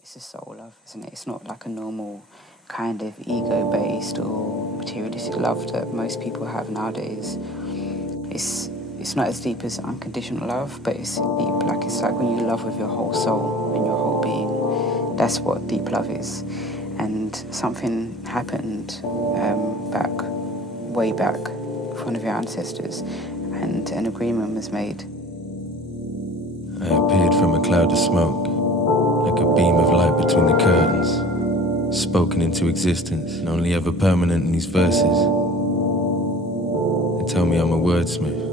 It's a soul love, isn't it? It's not like a normal kind of ego-based or materialistic love that most people have nowadays. It's not as deep as unconditional love, but it's deep. Like, it's like when you love with your whole soul and your whole being. That's what deep love is. And something happened way back, with one of your ancestors, and an agreement was made. I appeared from a cloud of smoke, like a beam of light between the curtains, spoken into existence and only ever permanent in these verses. They tell me I'm a wordsmith.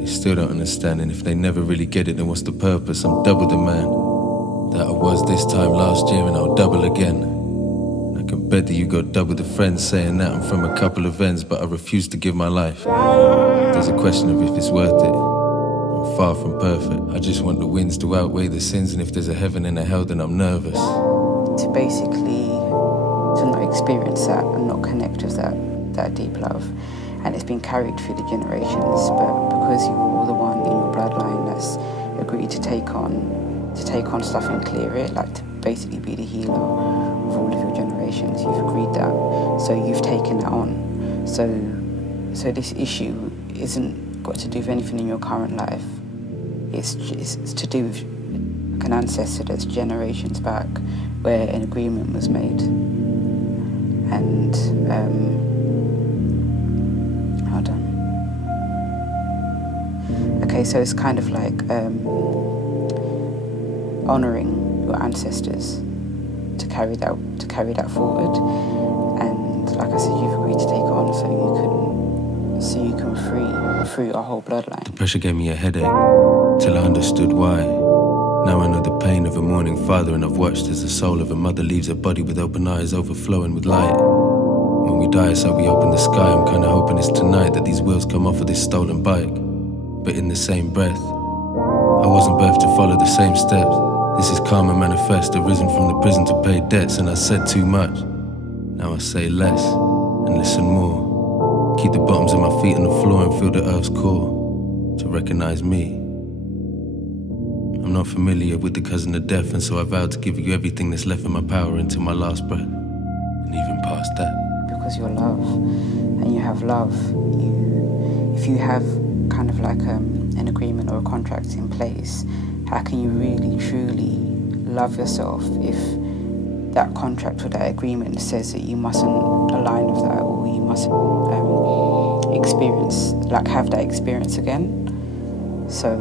They still don't understand, and if they never really get it, then what's the purpose? I'm double the man that I was this time last year, and I'll double again. And I can bet that you got double the friends saying that I'm from a couple of ends, but I refuse to give my life. There's a question of if it's worth it. I'm far from perfect. I just want the wins to outweigh the sins, and if there's a heaven and a hell, then I'm nervous. To basically to not experience that and not connect with that deep love. And it's been carried through the generations, but because you were the one in your bloodline that's agreed to take on stuff and clear it, like to basically be the healer of all of your generations, you've agreed that. So you've taken that on. So this issue isn't got to do with anything in your current life. It's to do with an ancestor that's generations back, where an agreement was made. And hold on. Okay, so it's kind of like honouring your ancestors to carry that forward. And like I said, you've agreed to take it on so you can free your whole bloodline. The pressure gave me a headache till I understood why. Now I know the pain of a mourning father, and I've watched as the soul of a mother leaves her body with open eyes overflowing with light. When we die, it's how we open the sky. I'm kinda hoping it's tonight that these wheels come off of this stolen bike. But in the same breath, I wasn't birthed to follow the same steps. This is karma manifest, arisen from the prison to pay debts, and I said too much. Now I say less and listen more. Keep the bottoms of my feet on the floor and feel the earth's core to recognize me. I'm not familiar with the cousin of death, and so I vowed to give you everything that's left in my power until my last breath, and even past that. Because you're love, and you have love, if you have kind of like an agreement or a contract in place, how can you really truly love yourself if that contract or that agreement says that you mustn't align with that, or you mustn't have that experience again? So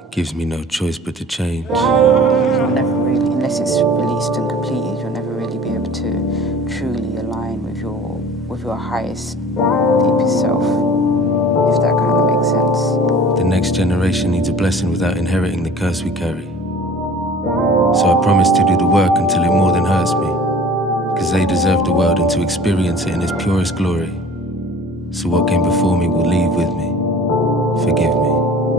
it gives me no choice but to change. You'll never really, unless it's released and completed, you'll never really be able to truly align with your highest, deepest self, if that kind of makes sense. The next generation needs a blessing without inheriting the curse we carry. So I promise to do the work until it more than hurts me, because they deserve the world and to experience it in its purest glory. So what came before me will leave with me. Forgive me.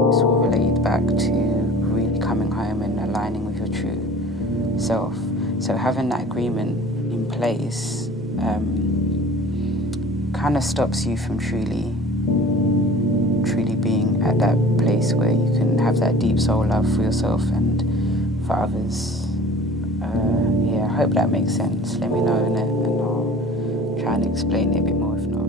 It's all related back to really coming home and aligning with your true self. So having that agreement in place kind of stops you from truly being at that place where you can have that deep soul love for yourself and for others. I hope that makes sense. Let me know, and I'll try and explain it a bit more if not.